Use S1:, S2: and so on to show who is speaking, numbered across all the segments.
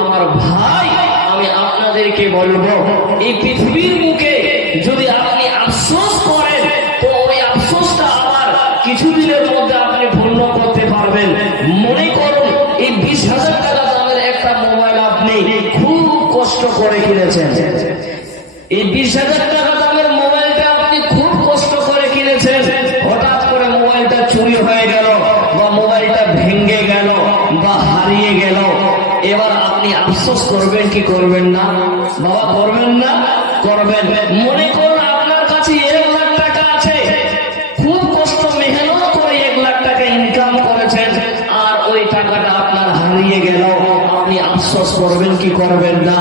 S1: আমার ভাই, আমি আপনাদেরকে বলব, এই পৃথিবীর মুখে যদি আপনি আফসোস করেন, তো ওই আফসোসটা আবার কিছুদিনের মধ্যে আপনি পূর্ণ করতে পারবেন। মনে করুন, এই বিশ হাজার টাকা দামের একটা মোবাইল আপনি খুব কষ্ট করে কিনেছেন। এই বিশ হাজার আফসোস করবেন কি করবেন না? বাবা, করবেন না? করবেন। মনে করুন আপনার কাছে এক লাখ টাকা আছে। খুব কষ্ট, মেহনত করে এক লাখ টাকা ইনকাম করেছেন। আর ওই টাকাটা আপনার হারিয়ে গেল। আপনি আফসোস করবেন কি করবেন না?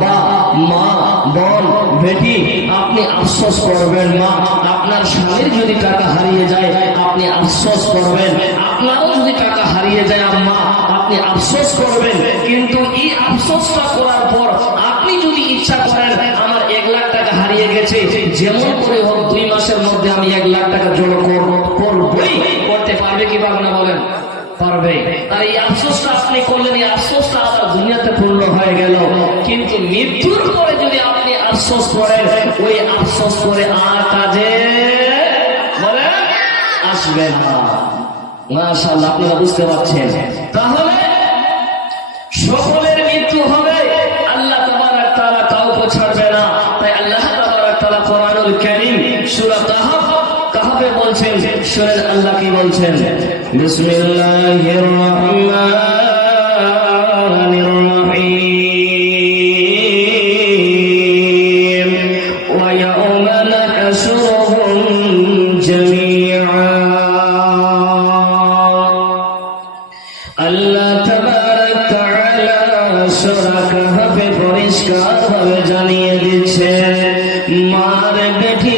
S1: বা মা, বোন, বেটি, আপনি আফসোস করবেন মা আপনার স্বামীর যদি টাকা হারিয়ে যায়, আপনি আফসোস করবেন। আপনারও যদি টাকা হারিয়ে যায়, আম্মা, আপনি আফসোস করবেন। কিন্তু এই আফসোসটা করার পর আপনি যদি ইচ্ছা করেন, আমার এক লাখ টাকা হারিয়ে গেছে, যেমন করে হোক, দুই মাসের মধ্যে আমি এক লাখ টাকা করব করবই। করতে পারবে কি পারবে না বলেন? পারবে। আর এই আফসোসটা আপনি করলেন, এই আফসোসটা আপনার দুনিয়াতে পূর্ণ হয়ে গেল। কিন্তু মৃত্যুর পরে যদি আপনি আফসোস করেন, ওই আফসোস করে আর কাজে আসবে না। মাশাআল্লাহ আপনারা বুঝতে পারছেন। তাহলে সকলের বলছেন শুনেন আল্লাহ কি বলছেন? জানিয়ে দিচ্ছে মার আমার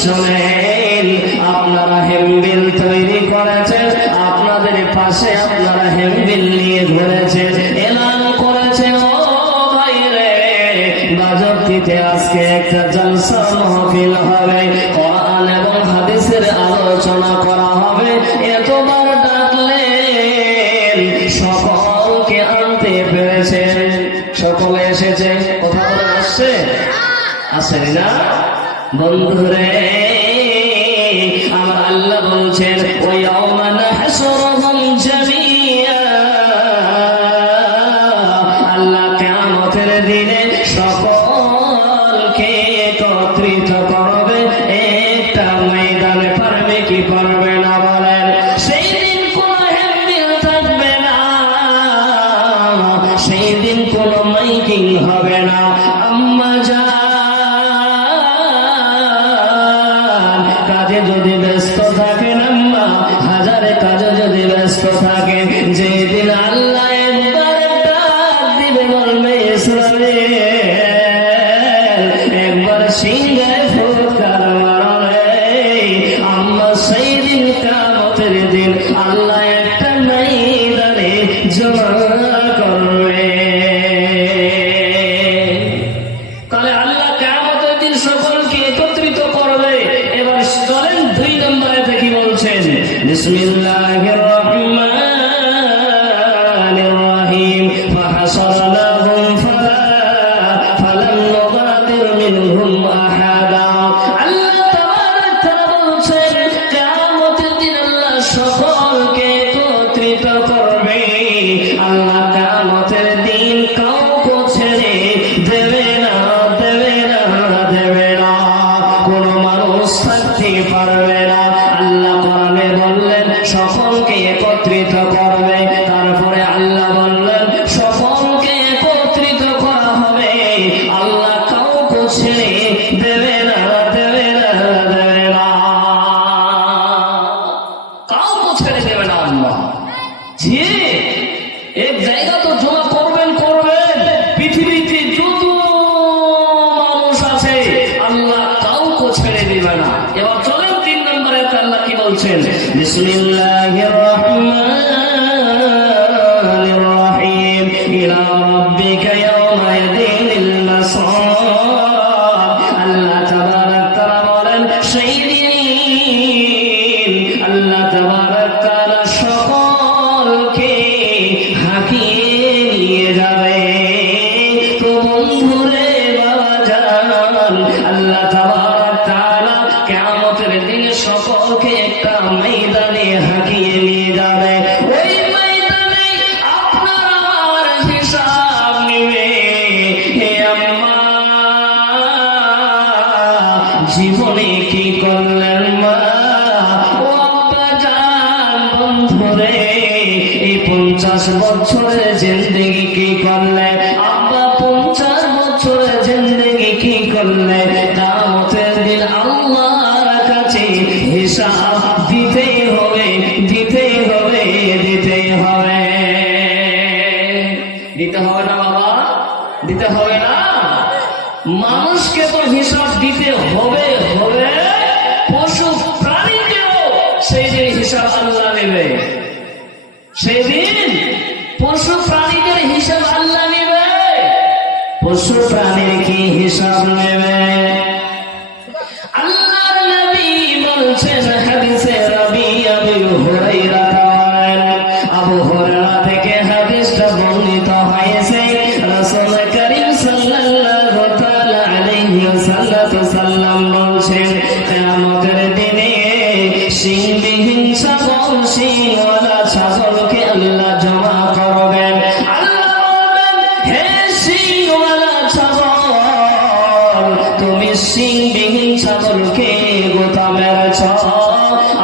S1: শোনেন, আপনারা হেমবিল তৈরি করেছেন, আপনাদের পাশে আপনারা হেমবিল নিয়ে ঘুরেছেন এলান করেছেন ও ভাই রে বাজতিতে আজকে একটা জলসা মাহফিল হবে। কোরআন এবং হাদিসের আলোচনা করা হবে। এতবার ডাকলেন, সকলকে আনতে পেরেছেন। সকলে এসেছে? কথা আসছে আসেন না? বন্ধুরে আমার আল্লাহ বলছেন ওই নাহশুরুহুম জামিআ আল্লাহ কিয়ামতের দিনে সকলকে কাজে যদি ব্যস্ত থাকেন আম্মা হাজারে কাজে যদি ব্যস্ত থাকে, যেদিন আল্লাহ দিবে বলবে একবার সিংহায় ফুৎকার মারবে আম্মা সেই দিন কামতের দিন আল্লাহ একটা ময়দানে জমা বিসমিল্লাহির রহমানির রহিম ফাহাশারনাহুম ফালা ফালাম নুগাদির মিনহুম আহাদা সকলকে একত্রিত করবে। তারপরে আল্লাহ বললেন সকলকে একত্রিত করা হবে। আল্লাহ ছেড়ে দেবে না দেবে না দেবে না। কাউকে ছেড়ে দেবে না আল্লাহ। যে এক জায়গা তো জমা করবেন করবেন। পৃথিবীতে যত মানুষ আছে, আল্লাহ কাউকে ছেড়ে দিবে না। এবার চলেন তিন নম্বরে আল্লাহ কি বলছেন? বিসমিল্লাহির পঞ্চাশ বছরের জিন্দগি কি করলে? আব্বা পঞ্চাশ বছরের জিন্দগি কি করলে? হিসাব দিতে হবে দিতে হবে দিতে হবে। দিতে হবে না বাবা, দিতে হবে না। মানুষকে তো হিসাব দিতে হবে হবে। সেই দিন হিসাব পশু প্রাণীর কি হিসাব নেবে।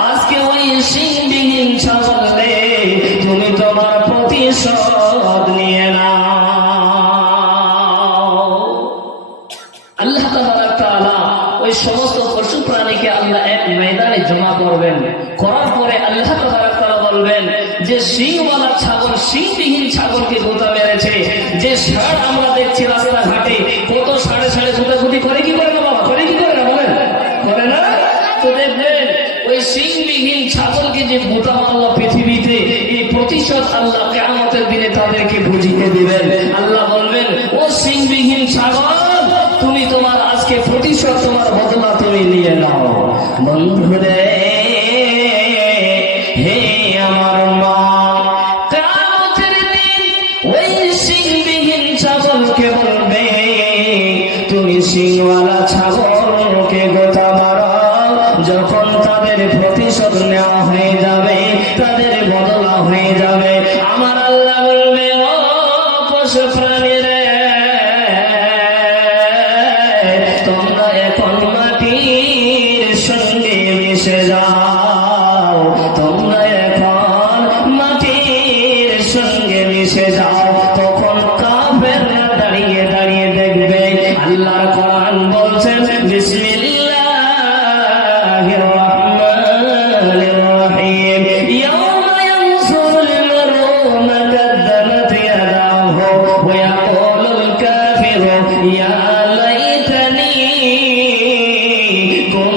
S1: আজকে ওই তুমি তোমার নিয়ে আল্লাহ ওই সমস্ত পশু প্রাণীকে আল্লাহ এক ময়দানে জমা করবেন। করার পরে আল্লাহ তাআলা বলবেন যে সিংওয়ালা ছাগল সিংবিহীন ছাগলকে গোতা মেরেছে। যে ষাঁড় আমরা দেখছি রাস্তাঘাটে, কত সাড়ে সাড়ে গুতাগুতি করে আল্লাহ কেমতের দিনে তাদেরকে বুঝিয়ে দিবেন। আল্লাহ বলবেন, ও সিংবিহীন সাগর তুমি তোমার আজকে প্রতিশোধ তোমার বদলা তুমি নিয়ে নাও। বন্ধুরে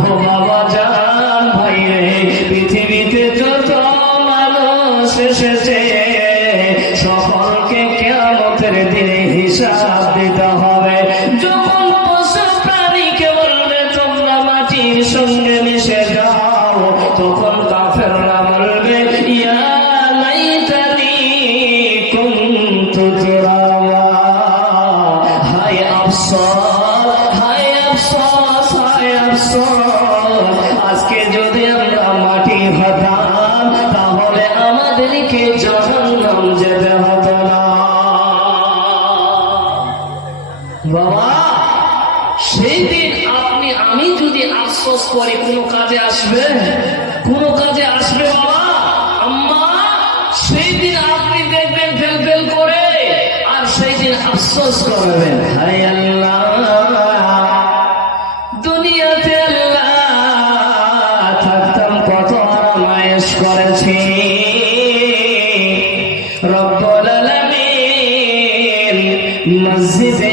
S1: বাবা জান সেই দিন আপনি, আমি যদি আফসোস করি, কোনো কাজে আসবে? কোনো কাজে আসবে বাবা? আম্মা সেই দিন আপনি দেখবেন ফেল ফেল করে, আর সেই দিন আফসোস করবেন। দুনিয়াতে আল্লাহ থাকতাম মসজিদে